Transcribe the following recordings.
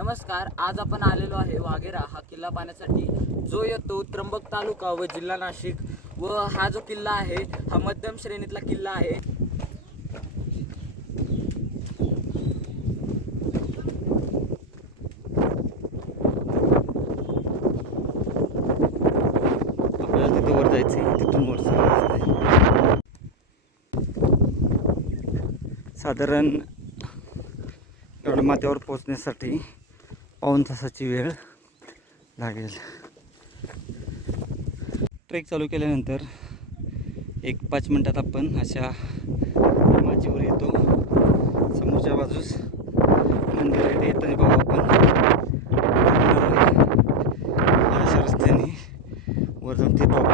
नमस्कार. आज आपण आलेलो आहे वाघेरा हा किल्ला पाहण्यासाठी, जो येतो त्र्यंबक तालुका व जिल्हा नाशिक. व हा जो किल्ला आहे हा मध्यम श्रेणीतला किल्ला आहे. आपल्याला तिथे वर जायचं, तिथून वर जायचं. साधारण गडमाथ्यावर पोहोचण्यासाठी पाऊण तासाची वेळ लागेल. ट्रेक चालू केल्यानंतर 1-5 मिनटात आपण अशा माचीवर येतो. समोरच्या बाजूस मंदिर आहे, येताना बघू आपण अशा रस्त्याने वर जाऊन ते टॉप.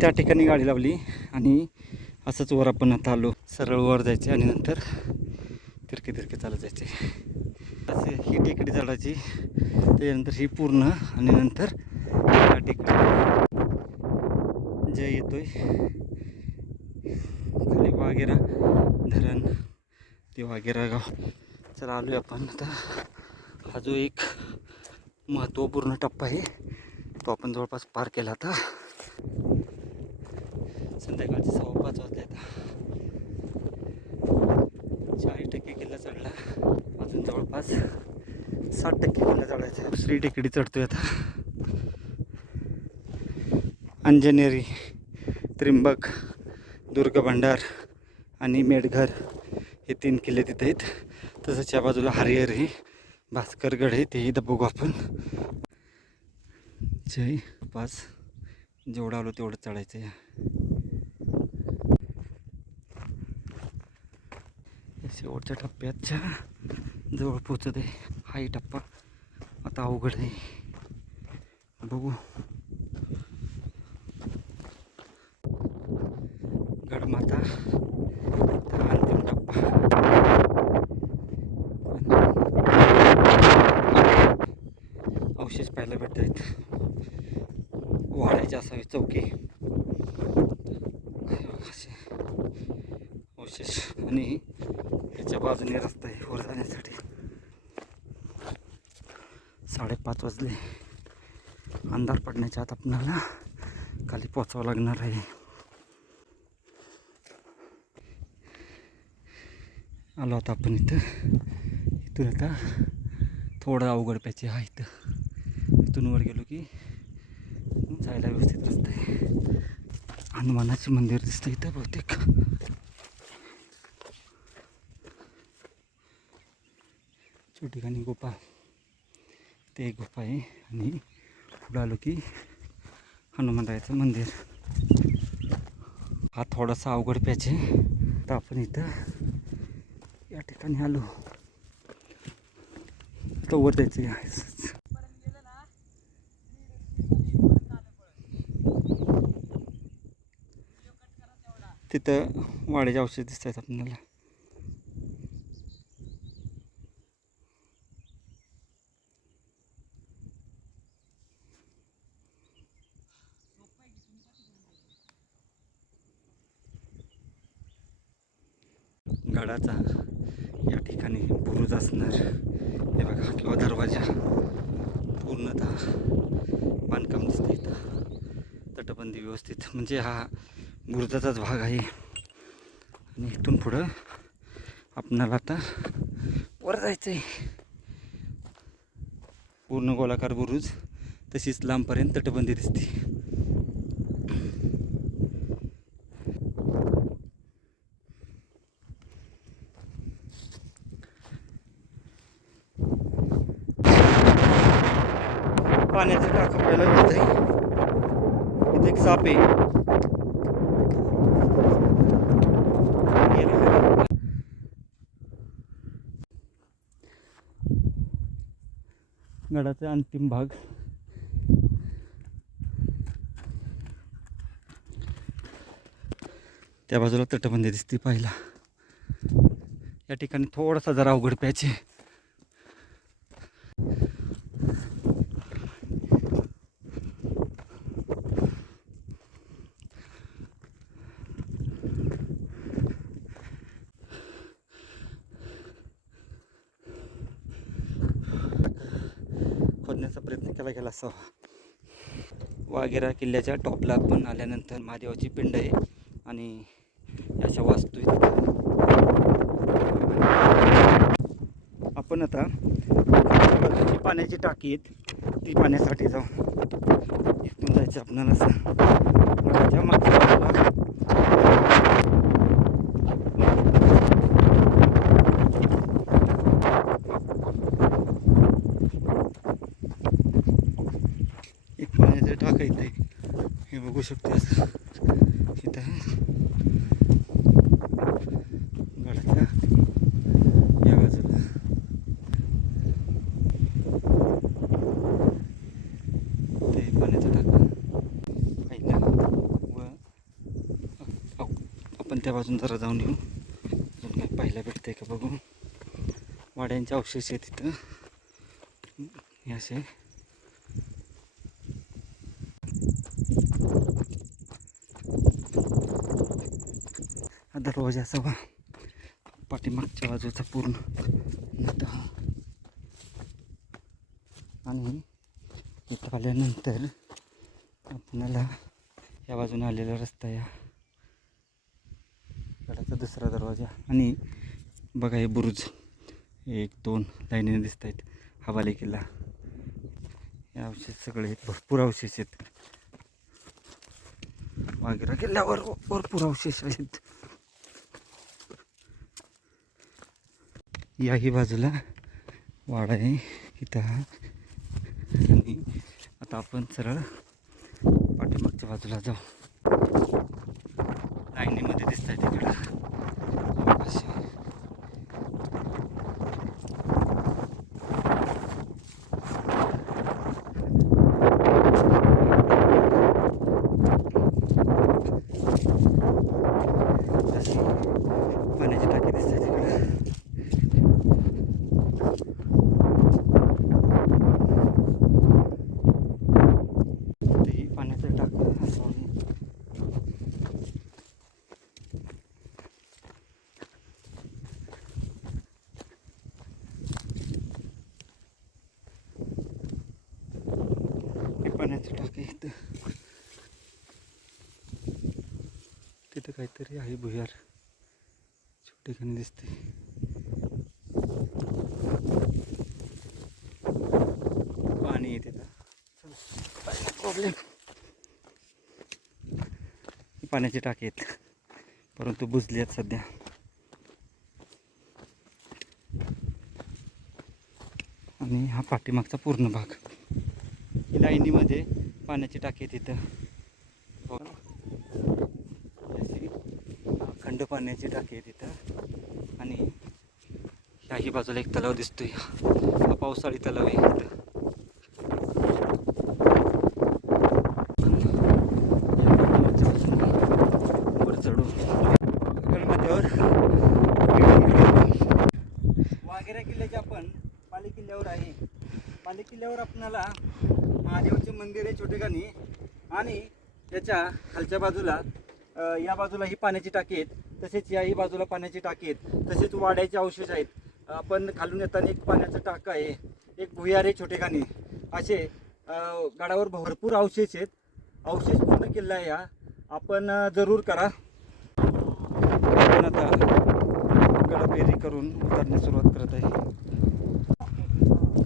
त्या ठिकाणी गाडी लावली आणि असंच वर आपण आता आलो. सरळ वर जायचे आणि नंतर तिरके तिरके चालत जायचे. असे ही टेकडी चढायची, त्याच्यानंतर ही पूर्ण आणि नंतर त्या टेकडी जय येतोय. खाली वाघेरा धरण, ते वाघेरा गाव. चला आलोय आपण आता. हा जो एक महत्त्वपूर्ण टप्पा आहे तो आपण जवळपास पार केला. आता संध्याकाळचे 5:15 वाजले. आता 40% किल्ला चढला, अजून जवळपास 60% किल्ला चढायचा आहे. दुसरी टेकडी चढतोय आता. अंजनेरी, त्रिंबक, दुर्गभंडार आणि मेढघर हे 3 किल्ले तिथे आहेत. तसंच या बाजूला हरिहर आहे, भास्करगड आहे, तेही बघू आपण. जय पास जेवढं आलो तेवढं चढायचं आहे. शेवटच्या टप्प्याच्या जवळ पोचत आहे. हाही टप्पा आता अवघड आहे, बघू. गडमाथा अंतिम टप्पा. अवशेष पाहायला भेटत आहेत. वाड्याची असावी चौकी, अवशेष. आणि याच्या बाजूने रस्ता आहे वर जाण्यासाठी. 5:30 वाजले. अंधार पडण्याच्या आत आपल्याला खाली पोचावं लागणार आहे. आलो आता आपण इथं. इथून आता थोडं अवघड पॅच आहे. इथून वर गेलो की जायला व्यवस्थित रस्ता आहे. हनुमानाचे मंदिर दिसतं इथं बहुतेक. ठिकाणी गुफा, ते एक गुफा आहे आणि पुढं आलो की हनुमानरायाचं मंदिर. हा थोडासा अवघड पॅच आहे. तर आपण इथं या ठिकाणी आलो. तो वर जायचं आहे. तिथं वाड्याचे औषध दिसत आहेत आपल्याला. गडाचा या ठिकाणी बुरुज असणार हे बघा, किंवा दरवाजा. पूर्णतः बांधकाम दिसतं इथं. तटबंदी व्यवस्थित, म्हणजे हा बुरुजाचाच भाग आहे. आणि इथून पुढं आपणाला आता वर जायचं आहे. पूर्ण गोलाकार बुरुज, तशीच लांबपर्यंत तटबंदी दिसते. पाण्याचं टाकं पाहायला मिळतंय. इथे एक साप आहे. गडाचा अंतिम भाग. त्या बाजूला तटबंदी दिसते पाहिला. या ठिकाणी थोडासा जरा अवघड पॅच आहे. कशाला गेला असावा. वाघेरा किल्ल्याच्या टॉपला आपण आल्यानंतर महादेवाची पिंड आहे आणि अशा वास्तू आहेत. आपण आता खालच्या बाजूची पाण्याची टाकी आहेत ती पाण्यासाठी जाऊ. इथून जायचं आपल्याला असं गडाच्या मागच्या बाजूला. एक पाण्याचं टाका इथे हे बघू शकते असं इथं गडाच्या या बाजूला. ते पाण्याचा टाका पहिला व आपण त्या बाजून जरा जाऊन येऊ. अजून काय पाहायला भेटतंय का बघू. वाड्यांचे अवशेष आहेत तिथं हे असे. हा दरवाजा असावा पाठीमागच्या बाजूचा पूर्ण मोठा. आणि इथं आल्यानंतर आपल्याला या बाजूने आलेला रस्ता या गडाचा दुसरा दरवाजा. आणि बघा हे बुरुज 1 2 लाईनीने दिसत आहेत. हवाली किल्ला हे अवशेष सगळे आहेत. भरपूर अवशेष आहेत. वाघेरा किल्ल्यावर भरपूर अवशेष आहेत. याही बाजूला वाडा आहे इथं. आणि आता आपण सरळ पाठीमागच्या बाजूला जाऊ. लाईनीमध्ये दिसत आहे तिकडं असे. पाण्याची टाकी दिसते तिकडं. तेही पाण्याचं टाकं असं. हे पाण्याचं टाकं इथं. तिथं काहीतरी आहे भुयार ठिकाणी दिसते. पाणी येते प्रॉब्लेम. पाण्याची टाकी आहेत परंतु बुजली आहेत सध्या. आणि हा पाठीमागचा पूर्ण भाग. ही लाईनीमध्ये पाण्याची टाकी आहे तिथं. खंड पाण्याची टाकी आहे तिथं. आणि ह्याही बाजूला एक तलाव दिसतोय. हा पावसाळी तलाव आहे इथं. वर चढू गडमध्यावर. वाघेरा किल्ल्याचे आपण पाली किल्ल्यावर आहे. पाली किल्ल्यावर आपणाला महादेवाचे मंदिर आहे छोटेखानी. आणि त्याच्या खालच्या बाजूला या बाजूला ही पाण्याची टाकी आहेत. तसेच याही बाजूला पाण्याची टाकी आहेत. तसेच वाड्याचे अवशेष आहेत. आपण खालून येताना एक पाण्याचं टाका आहे. एक भुयार आहे छोटेखानी. असे गडावर भरपूर अवशेष आहेत. अवशेष पूर्ण किल्ला आहे हा. आपण जरूर करा. आपण आता गडपेरी करून उतरण्यास सुरुवात करत आहे.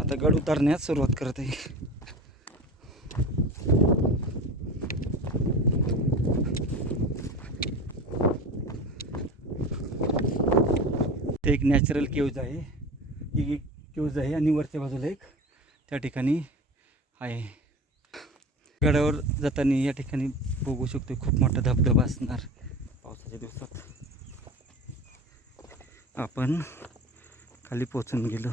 आता गड उतरण्यास सुरुवात करत आहे. ते एक नॅचरल केव्ज आहे. ही एक केव्ज आहे आणि वरच्या बाजूला एक त्या ठिकाणी आहे. गडावर जाताना या ठिकाणी बघू शकतो खूप मोठा धबधबा असणार पावसाच्या दिवसात. आपण खाली पोहोचून गेलो.